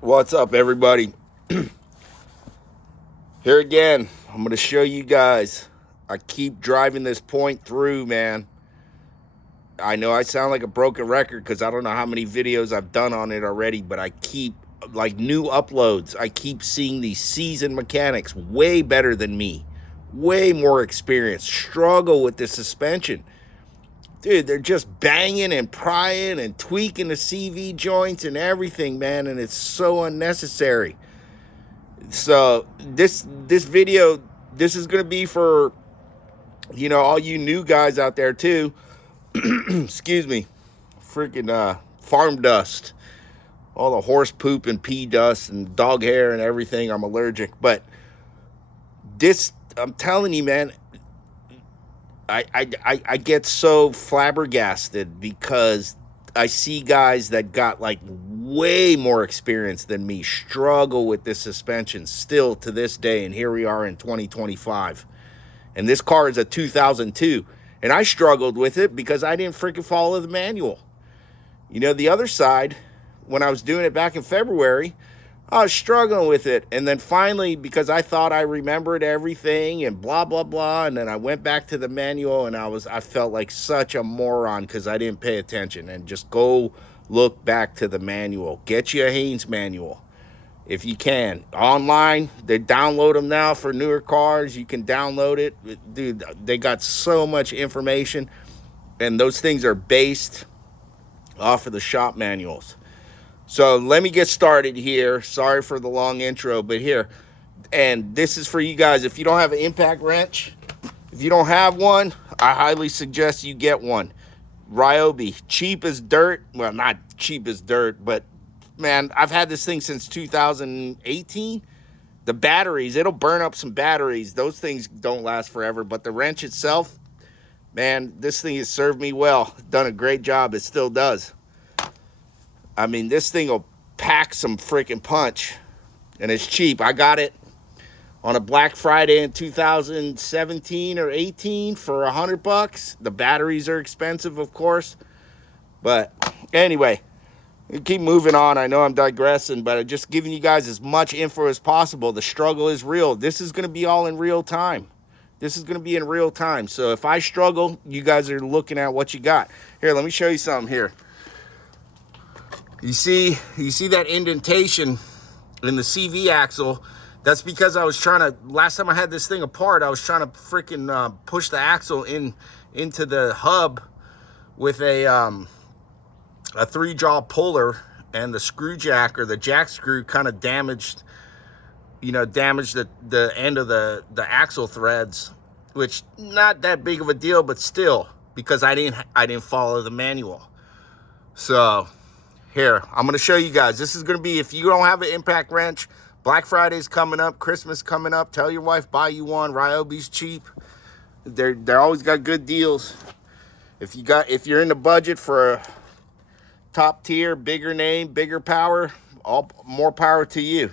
What's up, everybody? Here again, I'm going to show you guys. I keep driving this point through, man. I know I sound like a broken record because I don't know how many videos I've done on it already, but I keep, like, new uploads. I keep seeing these seasoned mechanics way better than me, way more experienced, struggle with the suspension. Dude, they're just banging and prying and tweaking the CV joints and everything, man, and it's so unnecessary. So this video, this is gonna be for all you new guys out there too. Excuse me, freaking farm dust, all the horse poop and pee dust and dog hair and everything. I'm allergic, but this, I'm telling you, man, I get so flabbergasted because I see guys that got like way more experience than me struggle with this suspension still to this day, and here we are in 2025. And this car is a 2002, and I struggled with it because I didn't freaking follow the manual. The other side, when I was doing it back in February, I was struggling with it. And then finally, because I thought I remembered everything and blah, blah, blah. And then I went back to the manual and I felt like such a moron because I didn't pay attention. And just go look back to the manual. Get you a Haynes manual if you can. Online, they download them now for newer cars. You can download it. Dude, they got so much information. And those things are based off of the shop manuals. So let me get started here. Sorry for the long intro, but here. And this is for you guys. If you don't have an impact wrench, if you don't have one, I highly suggest you get one. Ryobi, cheap as dirt. Well, not cheap as dirt, but man, I've had this thing since 2018. The batteries, it'll burn up some batteries. Those things don't last forever, but the wrench itself, man, this thing has served me well. Done a great job. It still does. I mean, this thing will pack some freaking punch, and it's cheap. I got it on a Black Friday in 2017 or 18 for $100. The batteries are expensive, of course, but anyway, we keep moving on. I know I'm digressing, but I'm just giving you guys as much info as possible. The struggle is real. This is going to be all in real time. This is going to be in real time. So if I struggle, you guys are looking at what you got. Here, let me show you something here. You see that indentation in the CV axle? That's because I was trying to, last time I had this thing apart, I was trying to freaking push the axle into the hub with a 3-jaw puller, and the screw jack, or the jack screw, kind of damaged the end of the axle threads, which not that big of a deal, but still, because I didn't follow the manual. So here, I'm going to show you guys. This is going to be, if you don't have an impact wrench, Black Friday's coming up, Christmas coming up. Tell your wife, buy you one. Ryobi's cheap. They're always got good deals. If you're in the budget for a top tier, bigger name, bigger power, all more power to you.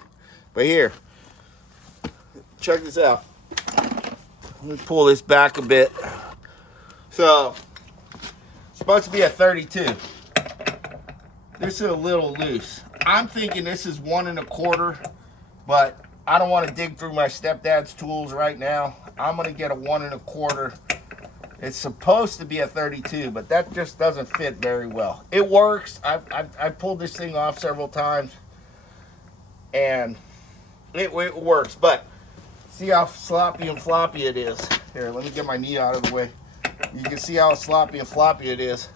But here, check this out. Let me pull this back a bit. So, it's supposed to be a 32. This is a little loose. I'm thinking this is 1 1/4, but I don't want to dig through my stepdad's tools right now. I'm going to get a 1 1/4. It's supposed to be a 32, but that just doesn't fit very well. It works. I've pulled this thing off several times, and it works. But see how sloppy and floppy it is. Here, let me get my knee out of the way. You can see how sloppy and floppy it is.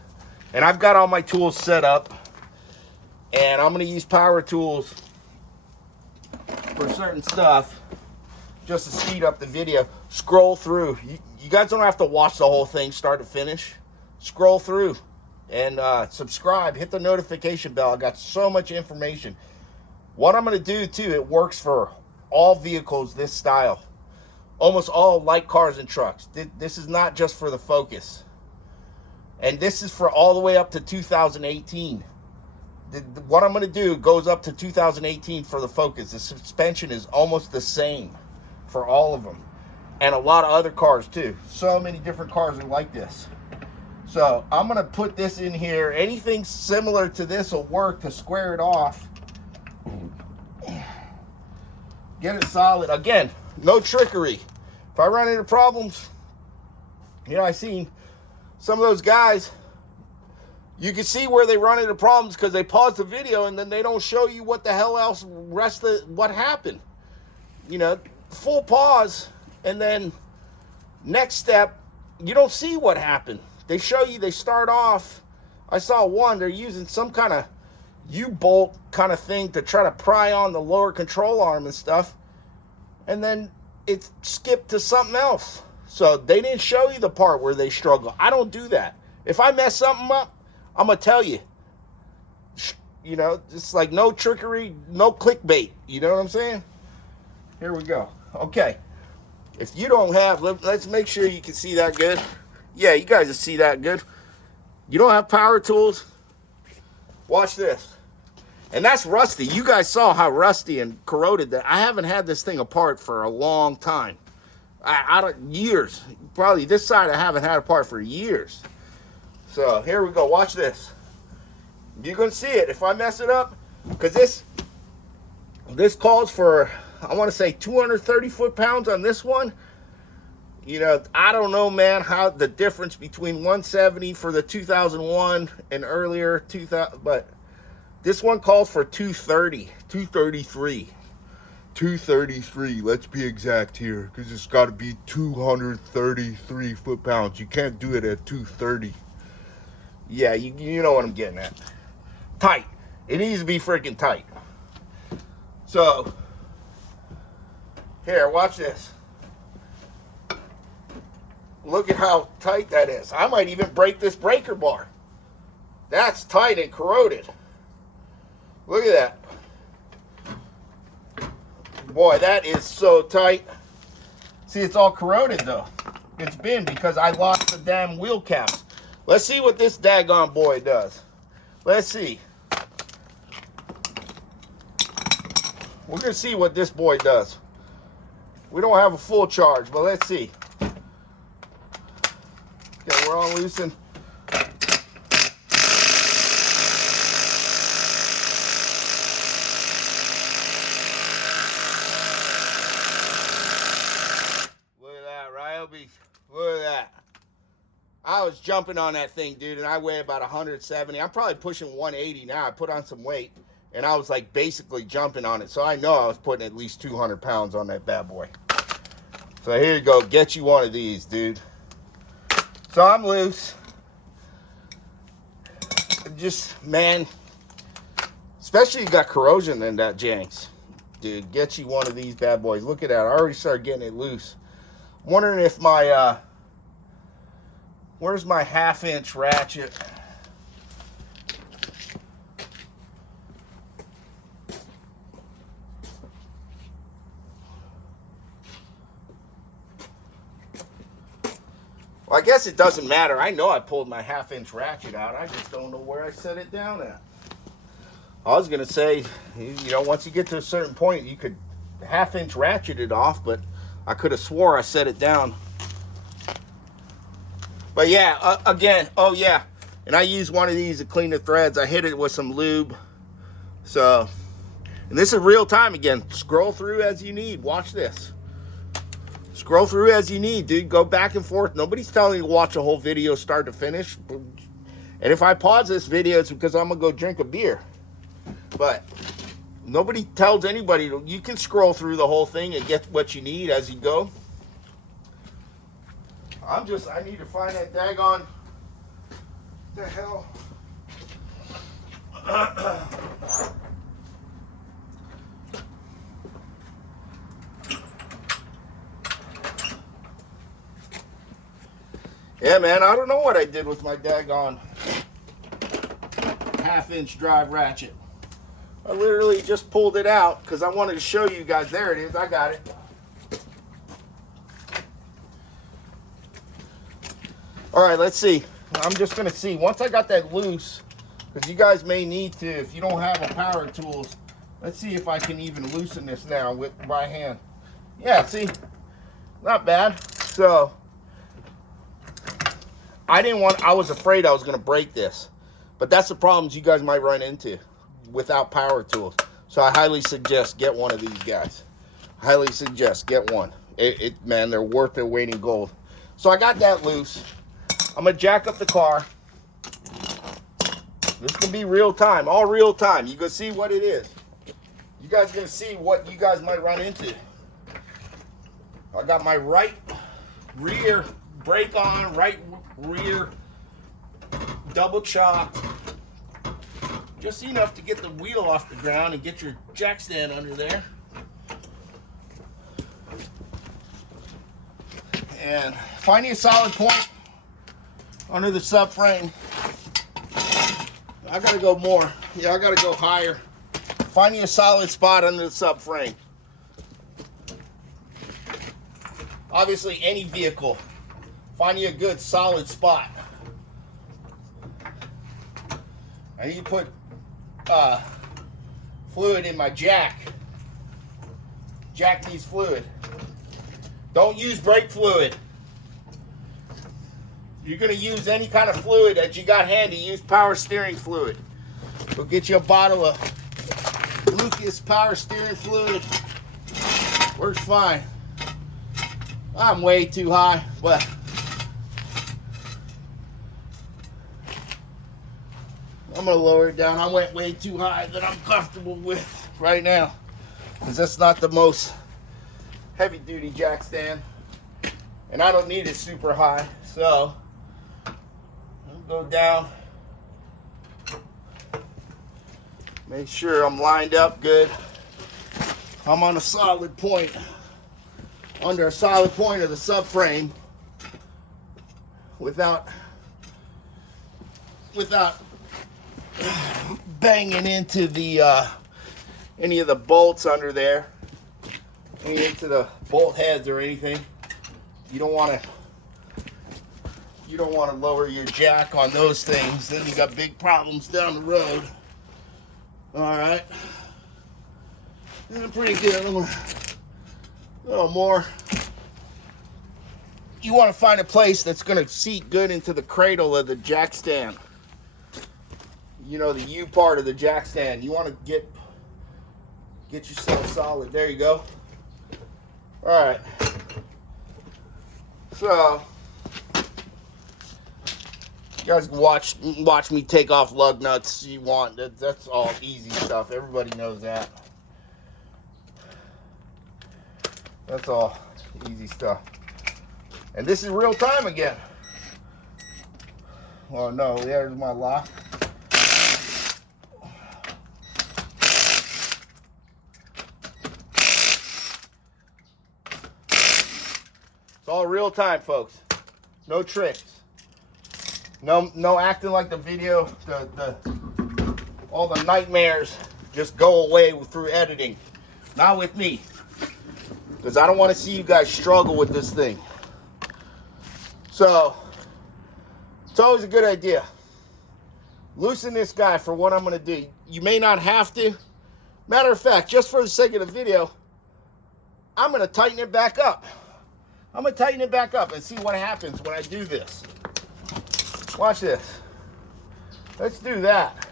And I've got all my tools set up. And I'm going to use power tools for certain stuff just to speed up the video. Scroll through. You guys don't have to watch the whole thing start to finish. Scroll through and subscribe. Hit the notification bell. I got so much information. What I'm going to do, too, it works for all vehicles this style. Almost all light cars and trucks. This is not just for the Focus. And this is for all the way up to 2018. What I'm going to do goes up to 2018 for the Focus. The suspension is almost the same for all of them. And a lot of other cars too. So many different cars are like this. So I'm going to put this in here. Anything similar to this will work to square it off. Get it solid. Again, no trickery. If I run into problems, you know, I seen some of those guys, you can see where they run into problems because they pause the video and then they don't show you what the hell else rest of what happened. You know, full pause, and then next step, you don't see what happened. They show you, they start off, I saw one, they're using some kind of U-bolt kind of thing to try to pry on the lower control arm and stuff, and then it skipped to something else. So they didn't show you the part where they struggle. I don't do that. If I mess something up, I'm going to tell you. You know, it's like no trickery, no clickbait. You know what I'm saying? Here we go. Okay. If you don't have, let's make sure you can see that good. Yeah, you guys will see that good. You don't have power tools? Watch this. And that's rusty. You guys saw how rusty and corroded that. I haven't had this thing apart for a long time. I don't, years. Probably this side I haven't had apart for years. So here we go. Watch this. You're going to see it if I mess it up. Because this calls for, I want to say 230 foot-pounds on this one. You know, I don't know, man, how the difference between 170 for the 2001 and earlier 2000, but this one calls for 230, 233. 233, let's be exact here, because it's got to be 233 foot-pounds. You can't do it at 230. Yeah, you know what I'm getting at. Tight. It needs to be freaking tight. So, here, watch this. Look at how tight that is. I might even break this breaker bar. That's tight and corroded. Look at that. Boy, that is so tight. See, it's all corroded though. It's been because I lost the damn wheel caps. Let's see what this daggone boy does. Let's see. We're going to see what this boy does. We don't have a full charge, but let's see. Okay, we're on loosen. Look at that. I was jumping on that thing, dude, and I weigh about 170. I'm probably pushing 180 now. I put on some weight, and I was like basically jumping on it. So I know I was putting at least 200 pounds on that bad boy. So here you go. Get you one of these, dude. So I'm loose. Just, man, especially you got corrosion in that janks. Dude, get you one of these bad boys. Look at that. I already started getting it loose. I'm wondering if my, where's my 1/2-inch ratchet? Well, I guess it doesn't matter. I know I pulled my 1/2-inch ratchet out. I just don't know where I set it down at. I was going to say, you know, once you get to a certain point, you could 1/2-inch ratchet it off, but I could have swore I set it down. But yeah, again, oh yeah. And I use one of these to clean the threads. I hit it with some lube. So, and this is real time again. Scroll through as you need. Watch this. Scroll through as you need, dude. Go back and forth. Nobody's telling you to watch a whole video start to finish. And if I pause this video, it's because I'm going to go drink a beer. But nobody tells anybody. You can scroll through the whole thing and get what you need as you go. I need to find that daggone, what the hell? Yeah, man, I don't know what I did with my daggone 1/2-inch drive ratchet. I literally just pulled it out because I wanted to show you guys. There it is. I got it. All right, let's see. I'm just going to see. Once I got that loose, because you guys may need to, if you don't have a power tools, let's see if I can even loosen this now with my hand. Yeah, see? Not bad. So, I was afraid I was going to break this. But that's the problems you guys might run into without power tools. So I highly suggest get one of these guys. Highly suggest get one. Man, they're worth their weight in gold. So I got that loose. I'm gonna jack up the car. This can be real time, all real time. You can see what it is. You guys are gonna see what you guys might run into. I got my right rear brake on, right rear double chopped. Just enough to get the wheel off the ground and get your jack stand under there. And finding a solid point under the subframe. I gotta go more. Yeah, I gotta go higher. Finding a solid spot under the subframe. Obviously, any vehicle, finding a good solid spot. I need to put fluid in my jack. Jack needs fluid. Don't use brake fluid. You're going to use any kind of fluid that you got handy. Use power steering fluid. Go get you a bottle of Lucas power steering fluid. Works fine. I'm way too high, but I'm going to lower it down. I went way too high that I'm comfortable with right now, because that's not the most heavy duty jack stand, and I don't need it super high. So I'll go down, make sure I'm lined up good. I'm on a solid point, under a solid point of the subframe, without banging into the any of the bolts under there, any into the bolt heads or anything. You don't want to lower your jack on those things. Then you got big problems down the road. All right, pretty good. A little more. You want to find a place that's going to seat good into the cradle of the jack stand. You know, the U part of the jack stand. You want to get yourself solid. There you go. All right. So you guys can watch me take off lug nuts. You want that's all easy stuff. Everybody knows that. That's all easy stuff. And this is real time again. Oh no, there's my lock. It's all real time, folks. No tricks. No acting like the video, all the nightmares just go away through editing. Not with me. Because I don't want to see you guys struggle with this thing. So, it's always a good idea. Loosen this guy for what I'm going to do. You may not have to. Matter of fact, just for the sake of the video, I'm going to tighten it back up. I'm going to tighten it back up and see what happens when I do this. Watch this. Let's do that.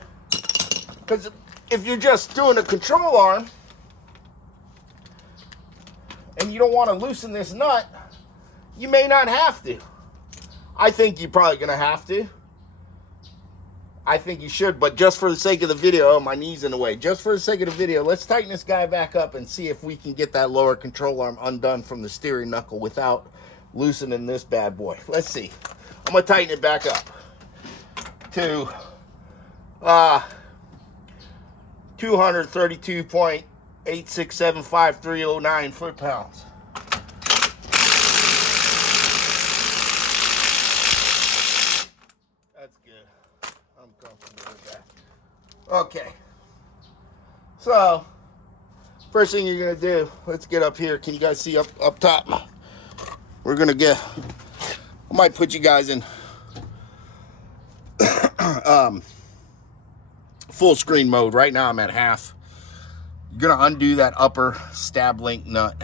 Because if you're just doing a control arm and you don't want to loosen this nut, you may not have to. I think you're probably going to have to. I think you should, but just for the sake of the video, oh, my knee's in the way. Just for the sake of the video, let's tighten this guy back up and see if we can get that lower control arm undone from the steering knuckle without loosening this bad boy. Let's see. I'm going to tighten it back up to 232.8675309 foot-pounds. That's good. I'm comfortable with that. Okay. So, first thing you're going to do, let's get up here. Can you guys see up top? We're going to get, I might put you guys in full screen mode. Right now I'm at half. You're going to undo that upper stab link nut.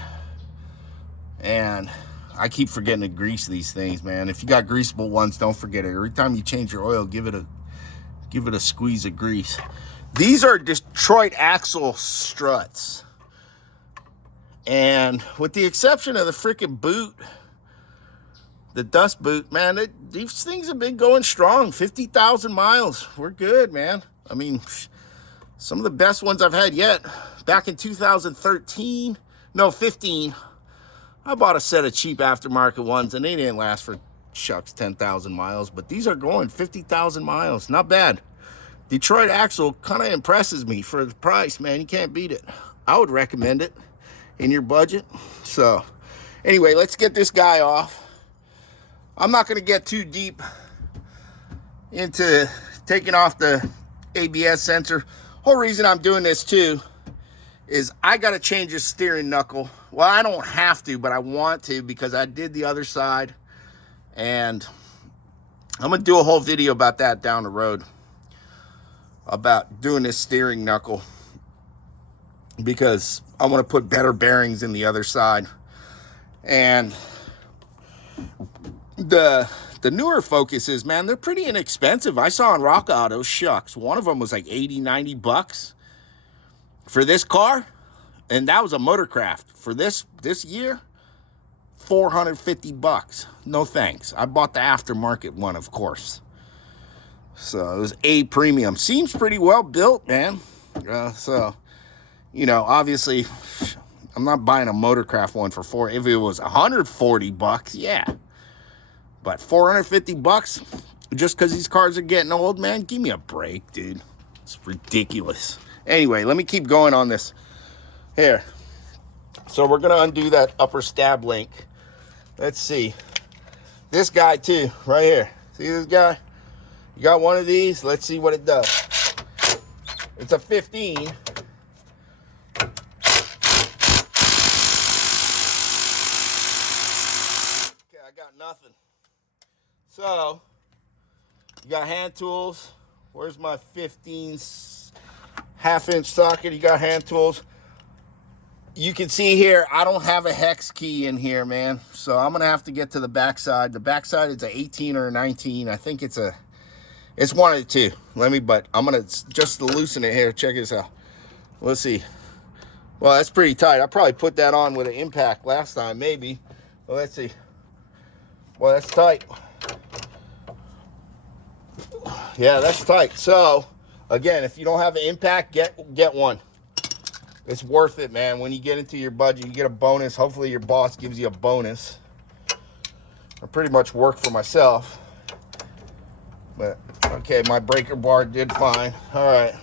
And I keep forgetting to grease these things, man. If you got greasable ones, don't forget it. Every time you change your oil, give it a squeeze of grease. These are Detroit axle struts. And with the exception of the freaking boot, the dust boot, man, these things have been going strong. 50,000 miles. We're good, man. I mean, some of the best ones I've had yet. Back in 2013, no, 15, I bought a set of cheap aftermarket ones, and they didn't last for, shucks, 10,000 miles. But these are going 50,000 miles. Not bad. Detroit axle kind of impresses me for the price, man. You can't beat it. I would recommend it in your budget. So, anyway, let's get this guy off. I'm not going to get too deep into taking off the ABS sensor. Whole reason I'm doing this too is I got to change the steering knuckle. Well, I don't have to, but I want to because I did the other side. And I'm going to do a whole video about that down the road, about doing this steering knuckle, because I want to put better bearings in the other side. And the newer Focuses, man, they're pretty inexpensive. I saw on Rock Auto, shucks, one of them was like 80, 90 bucks for this car. And that was a Motorcraft. For this year, 450 bucks. No thanks. I bought the aftermarket one, of course. So it was A premium. Seems pretty well built, man. So, you know, obviously, I'm not buying a Motorcraft one for four. If it was 140 bucks, yeah. But 450 bucks just because these cars are getting old, man? Give me a break, dude. It's ridiculous. Anyway, let me keep going on this. Here. So we're going to undo that upper stab link. Let's see. This guy, too, right here. See this guy? You got one of these? Let's see what it does. It's a 15. Okay, I got nothing. So, you got hand tools. Where's my 15 half-inch socket? You got hand tools. You can see here, I don't have a hex key in here, man. So I'm going to have to get to the backside. The backside is a 18 or a 19. I think it's one of the two. But I'm going to just loosen it here. Check this out. Let's see. Well, that's pretty tight. I probably put that on with an impact last time, maybe. Well, let's see. Well, that's tight. Yeah, that's tight. So, again, if you don't have an impact, get one. It's worth it, man. When you get into your budget, you get a bonus. Hopefully your boss gives you a bonus. I pretty much work for myself. But, okay, my breaker bar did fine. All right.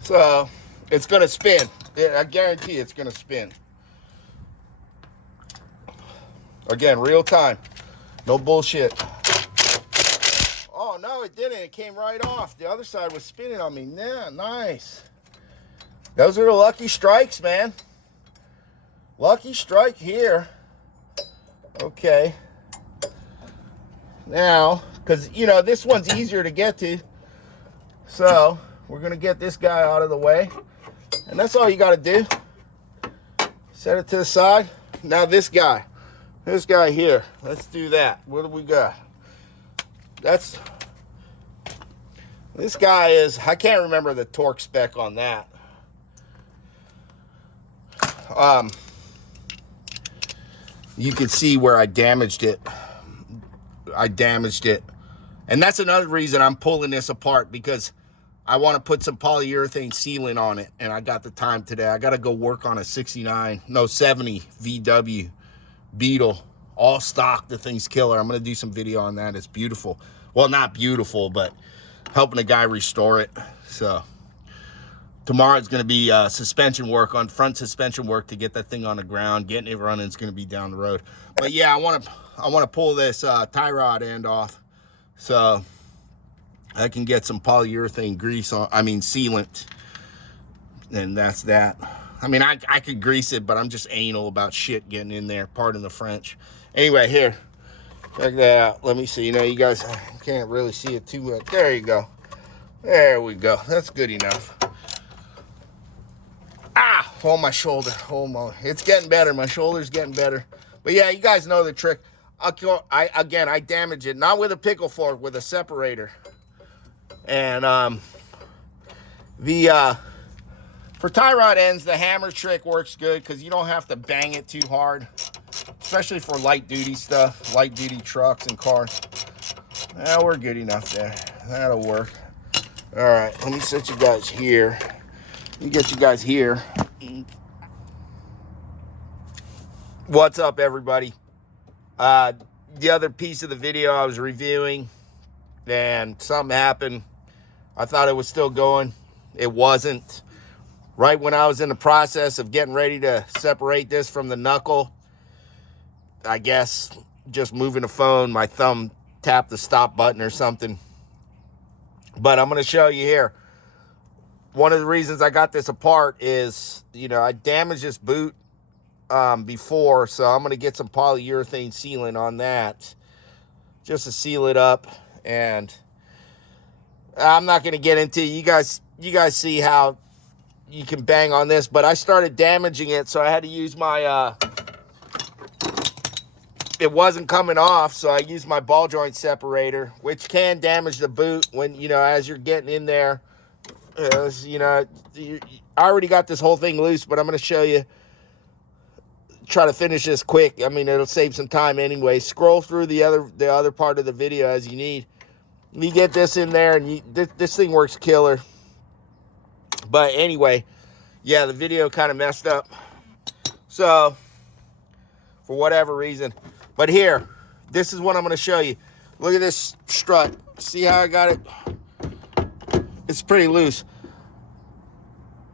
So, it's going to spin. I guarantee it's going to spin. Again, real time. No bullshit. Oh, no, it didn't. It came right off. The other side was spinning on me. Yeah, nice. Those are the lucky strikes, man. Lucky strike here. Okay. Now, because, you know, this one's easier to get to. So, we're going to get this guy out of the way. And that's all you got to do. Set it to the side. Now, this guy here. Let's do that. What do we got? This guy is, I can't remember the torque spec on that. You can see where I damaged it. And that's another reason I'm pulling this apart, because I want to put some polyurethane sealant on it. And I got the time today. I got to go work on a 70 VW Beetle. All stock. The thing's killer. I'm going to do some video on that. It's beautiful. Well, not beautiful, but helping a guy restore it. So tomorrow it's going to be suspension work, on front suspension work to get that thing on the ground. Getting it running is going to be down the road. But yeah, I want to pull this tie rod end off so I can get some polyurethane grease on. I mean sealant, and that's that. I mean I could grease it, but I'm just anal about shit getting in there. Pardon the French. Anyway, here, check that out. Let me see. You know, you guys can't really see it too much. There you go. There we go. That's good enough. Ah, oh, my shoulder. Oh, my. It's getting better. My shoulder's getting better. But yeah, you guys know the trick. I damage it, not with a pickle fork, with a separator. And the For tie rod ends, the hammer trick works good because you don't have to bang it too hard, especially for light duty stuff, light duty trucks and cars. Yeah, we're good enough there. That'll work. All right, let me set you guys here. Let me get you guys here. What's up, everybody? The other piece of the video I was reviewing, and something happened. I thought it was still going. It wasn't. Right when I was in the process of getting ready to separate this from the knuckle, I guess just moving the phone, my thumb tapped the stop button or something. But I'm going to show you here. One of the reasons I got this apart is, you know, I damaged this boot before, so I'm going to get some polyurethane sealant on that just to seal it up. And I'm not going to get into you guys see how you can bang on this, but I started damaging it, so I had to use my it wasn't coming off, so I used my ball joint separator, which can damage the boot when, you know, as you're getting in there. You know, I already got this whole thing loose, but I'm going to show you, try to finish this quick. I mean, it'll save some time anyway. Scroll through the other part of the video as you need. You get this in there, and this thing works killer. But anyway, yeah, the video kind of messed up. So, for whatever reason. But here, this is what I'm going to show you. Look at this strut. See how I got it? It's pretty loose.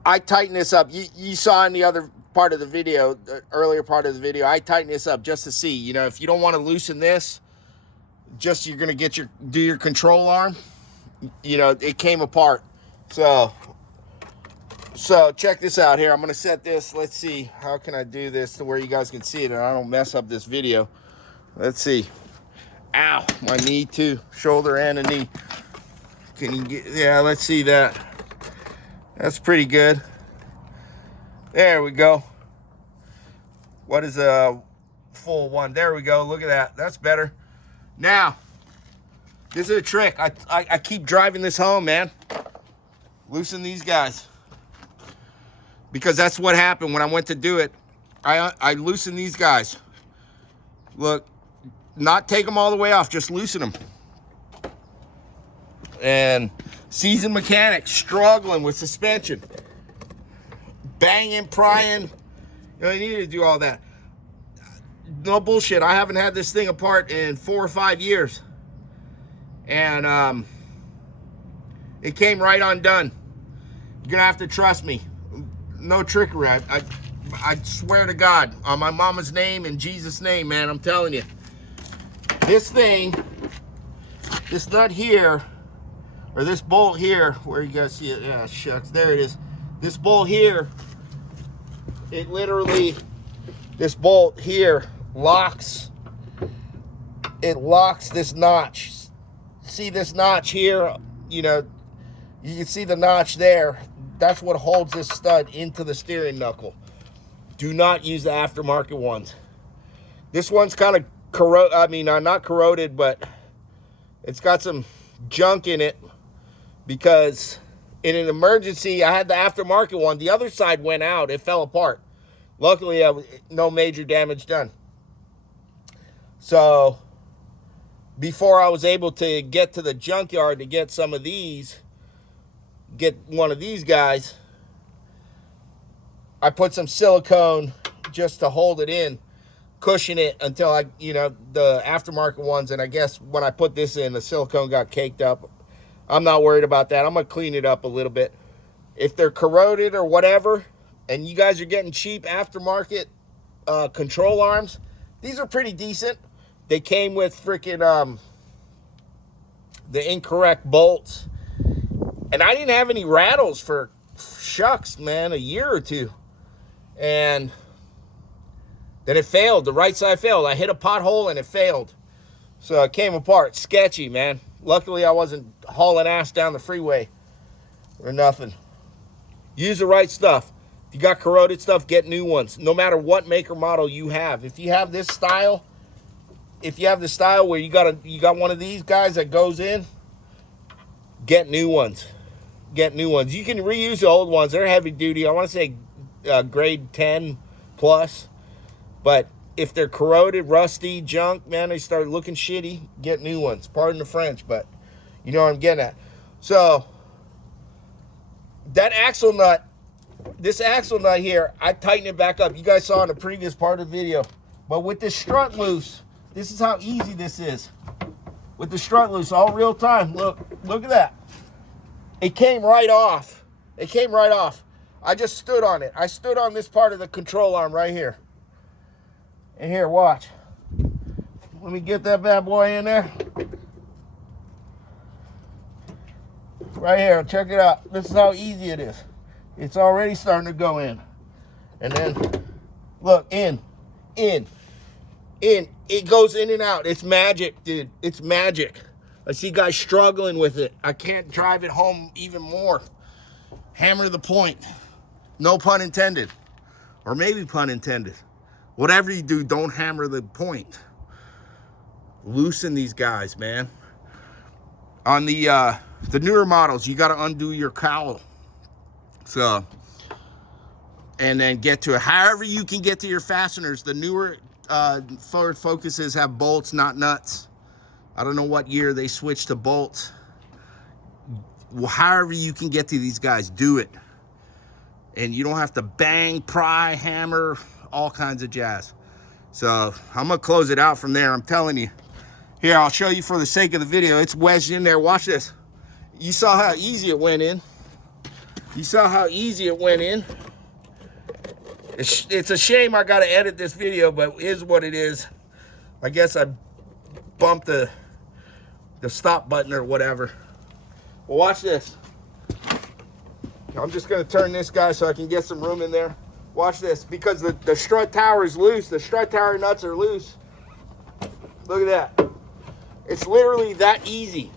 I tighten this up. You saw in the other part of the video, the earlier part of the video, I tighten this up just to see. You know, if you don't want to loosen this, just you're going to do your control arm. You know, it came apart. So check this out here. I'm going to set this. Let's see. How can I do this to where you guys can see it and I don't mess up this video? Let's see. Ow, my knee too. Shoulder and a knee. Can you get, yeah, let's see that. That's pretty good. There we go. What is a full one? There we go. Look at that. That's better. Now, this is a trick. I keep driving this home, man. Loosen these guys. Because that's what happened when I went to do it. I loosened these guys. Look, not take them all the way off, just loosen them. And seasoned mechanic struggling with suspension. Banging, prying. You know, you need to do all that. No bullshit. I haven't had this thing apart in 4 or 5 years. And it came right undone. You're going to have to trust me. No trickery. I swear to God, on my mama's name, in Jesus' name, man, I'm telling you. This thing, this nut here, or this bolt here, where you guys see it, yeah, shucks, there it is. This bolt here, it literally, this bolt here locks, it locks this notch. See this notch here? You know, you can see the notch there. That's what holds this stud into the steering knuckle. Do not use the aftermarket ones. This one's kind of not corroded, but it's got some junk in it because in an emergency, I had the aftermarket one. The other side went out. It fell apart. Luckily, no major damage done. So before I was able to get to the junkyard to get some of these, get one of these guys, I put some silicone just to hold it in, cushion it until the aftermarket ones, and I guess when I put this in, the silicone got caked up. I'm not worried about that. I'm going to clean it up a little bit. If they're corroded or whatever, and you guys are getting cheap aftermarket control arms, these are pretty decent. They came with freaking the incorrect bolts. And I didn't have any rattles for, shucks, man, a year or two. And then it failed. The right side failed. I hit a pothole and it failed. So it came apart. Sketchy, man. Luckily, I wasn't hauling ass down the freeway or nothing. Use the right stuff. If you got corroded stuff, get new ones. No matter what make or model you have. If you have this style, where you got one of these guys that goes in, get new ones. get new ones. You can reuse the old ones. They're heavy duty. I want to say grade 10 plus. But if they're corroded, rusty, junk, man, they start looking shitty, get new ones. Pardon the French, but you know what I'm getting at. So that axle nut, this axle nut here, I tighten it back up. You guys saw in the previous part of the video. But with this strut loose, this is how easy this is. With the strut loose, all real time. Look at that. It came right off. It came right off. I just stood on it. I stood on this part of the control arm right here. And here, watch. Let me get that bad boy in there. Right here, check it out. This is how easy it is. It's already starting to go in. And then, look, in. It goes in and out. It's magic, dude. It's magic. I see guys struggling with it. I can't drive it home even more. Hammer the point. No pun intended. Or maybe pun intended. Whatever you do, don't hammer the point. Loosen these guys, man. On the newer models, you got to undo your cowl. So, and then get to it. However you can get to your fasteners. The newer Ford Focuses have bolts, not nuts. I don't know what year they switched to bolts. However you can get to these guys, do it. And you don't have to bang, pry, hammer, all kinds of jazz. So I'm gonna close it out from there. I'm telling you. Here, I'll show you for the sake of the video. It's wedged in there. Watch this. You saw how easy it went in. You saw how easy it went in. It's a shame I gotta edit this video, but it is what it is. I guess I bumped the stop button or whatever. Well, watch this. I'm just gonna turn this guy so I can get some room in there. Watch this, because the strut tower is loose. The strut tower nuts are loose. Look at that. It's literally that easy.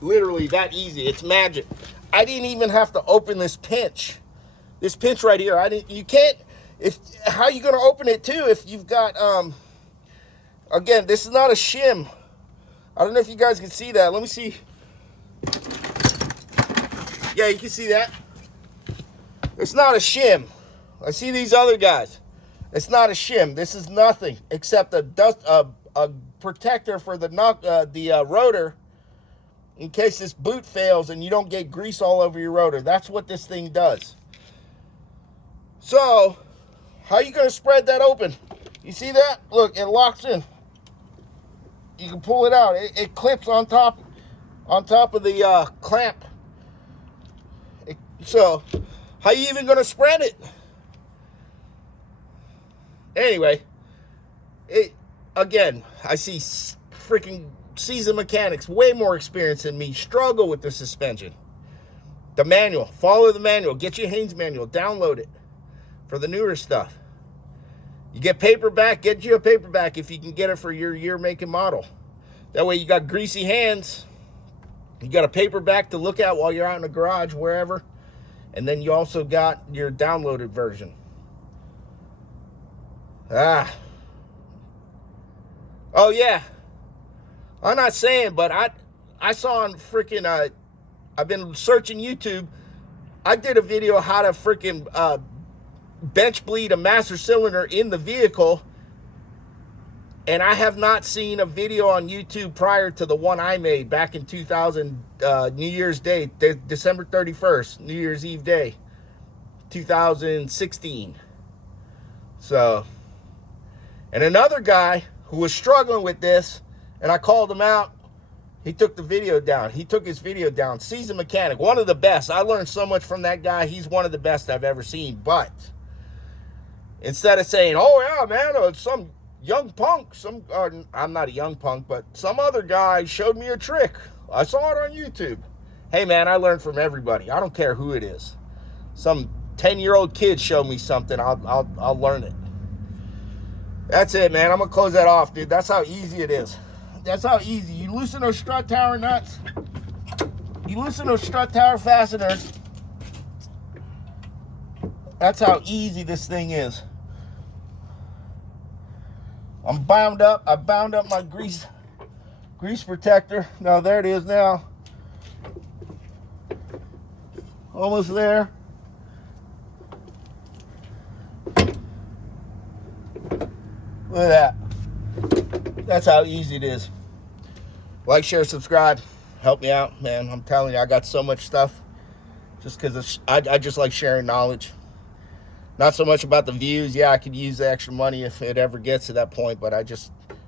Literally that easy. It's magic. I didn't even have to open this pinch. This pinch right here. You can't, how are you gonna open it too if you've got again, this is not a shim. I don't know if you guys can see that. Let me see. Yeah, you can see that. It's not a shim. I see these other guys. It's not a shim. This is nothing except a protector for the rotor in case this boot fails and you don't get grease all over your rotor. That's what this thing does. So, how are you going to spread that open? You see that? Look, it locks in. You can pull it out. It clips on top of the clamp. So, how are you even going to spread it? Anyway, again, I see freaking seasoned mechanics, way more experience than me, struggle with the suspension. The manual, follow the manual. Get your Haynes manual, download it for the newer stuff. You get paperback, get you a paperback if you can get it for your year, make, and model. That way you got greasy hands. You got a paperback to look at while you're out in the garage, wherever. And then you also got your downloaded version. Oh yeah. I'm not saying, but I saw on freaking I've been searching YouTube. I did a video how to freaking bench bleed a master cylinder in the vehicle, and I have not seen a video on YouTube prior to the one I made back in 2000 New Year's Day, December 31st, New Year's Eve day, 2016. So, and another guy who was struggling with this, and I called him out, he took the video down. He took his video down. Seasoned mechanic, one of the best. I learned so much from that guy. He's one of the best I've ever seen. But instead of saying, oh yeah, man, some young punk, I'm not a young punk, but some other guy showed me a trick. I saw it on YouTube. Hey man, I learned from everybody. I don't care who it is. Some 10-year-old kid showed me something, I'll learn it. That's it, man. I'm gonna close that off, dude. That's how easy it is. That's how easy. You loosen those strut tower nuts. You loosen those strut tower fasteners. That's how easy this thing is. I'm bound up. I bound up my grease Grease protector. Now there it is now. Almost there. Look at that. That's how easy it is. Like, share, subscribe. Help me out, man. I'm telling you, I got so much stuff just because I just like sharing knowledge. Not so much about the views. Yeah, I could use the extra money if it ever gets to that point, but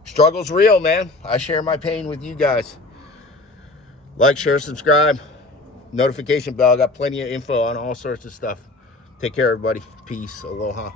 struggle's real, man. I share my pain with you guys. Like, share, subscribe. Notification bell. I got plenty of info on all sorts of stuff. Take care, everybody. Peace. Aloha.